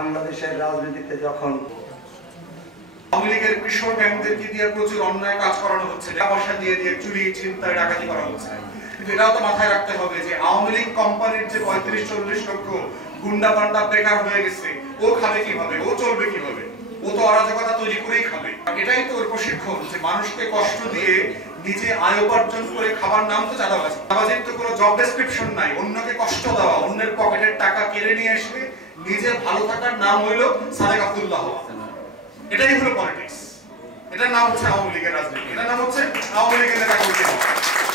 বাংলাদেশের রাজনীতিতে যখন আওয়ামী লীগের কৃষক ব্যাংকদেরকে দিয়ে প্রচুর অন্যায় কাজ করানো হচ্ছে, টাকা পয়সা দিয়ে চুরি ছিনতাই ডাকাতি করা হচ্ছে। কিন্তু এটাও তো মাথায় রাখতে হবে যে আওয়ামী লীগ কোম্পানির যে 35-40 লক্ষ গুন্ডা পান্ডা বেকার হয়ে গেছে, ও খাবে কিভাবে, ও চলবে কিভাবে? ও তো অরাজকতা তৈরি করেই খাবে। এটাই তো ওর প্রশিক্ষণ, যে মানুষকে কষ্ট দিয়ে নিজে আয় উপার্জন করে খাবার নাম তো চাঁদাবাজি। চাঁদাবাজির তো কোনো জব ডেসক্রিপশন নাই। অন্যকে কষ্ট দেওয়া, অন্যের পকেটের টাকা কেড়ে নিয়ে এসে নিজে ভালো থাকার নাম হইল সাদেক আব্দুল্লাহ হওয়া। এটাই হলো পলিটিক্স। এটার নাম হচ্ছে আওয়ামী লীগের রাজনীতি, এটার নাম হচ্ছে আওয়ামী লীগের নেতাকর্মী।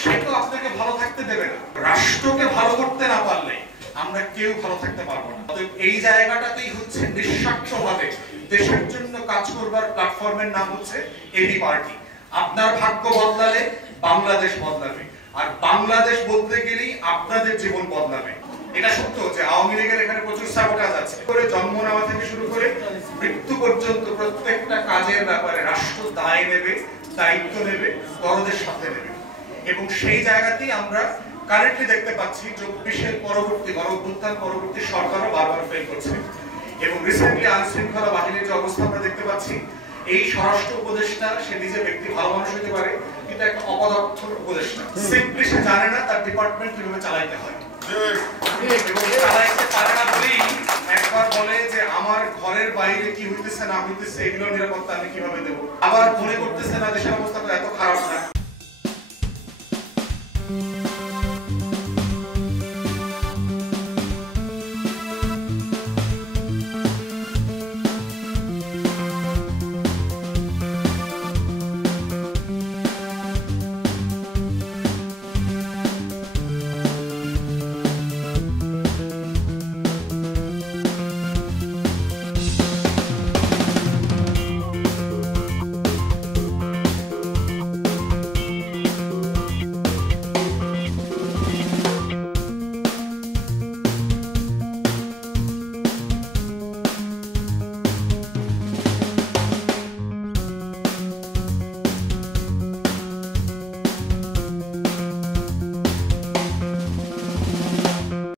সে তো আপনাকে ভালো থাকতে দেবে না। রাষ্ট্রকে ভালো করতে না পারলে আমরা কেউ ভালো থাকতে পারবো না। অতএব এই জায়গাটাতেই হচ্ছে নিঃস্বার্থভাবে দেশের জন্য কাজ করবার প্ল্যাটফর্মের নাম হচ্ছে এবি পার্টি। আপনার ভাগ্য বদলালে বাংলাদেশ বদলাবে, আর বাংলাদেশ বদলে গেলেই আপনাদের জীবন বদলাবে। এটা সত্য যে আওয়ামী লীগের এখানে প্রচুর সাবোটাজ আছে। করে জন্ম নেওয়া থেকে শুরু করে মৃত্যু পর্যন্ত প্রত্যেকটা কাজের ব্যাপারে রাষ্ট্র দায় নেবে, দায়িত্ব নেবে, দরদের সাথে নেবে। এবং সেই জায়গাতেই আমরা কারেন্টলি দেখতে পাচ্ছি 24-এর পরবর্তী গণঅভ্যুত্থান পরবর্তী সরকারও বারবার ফেল করছে। এবং রিসেন্টলি আইনশৃঙ্খলা বাহিনীর যে অবস্থা আমরা দেখতে পাচ্ছি, এই স্বরাষ্ট্র উপদেষ্টা সে নিজে ব্যক্তি ভালো মানুষ হতে পারে, কিন্তু একটা অপদার্থ উপদেষ্টা। সিম্পলি সে জানে না তার ডিপার্টমেন্ট কিভাবে চালাইতে হয়। এবং চালাইতে পারে না বলেই একবার বলে যে আমার ঘরের বাইরে কি হইতেছে না হইতেছে এগুলো নিরাপত্তা আমি কিভাবে দেবো। আবার মনে করতেছে না দেশের অবস্থা তো এত খারাপ না।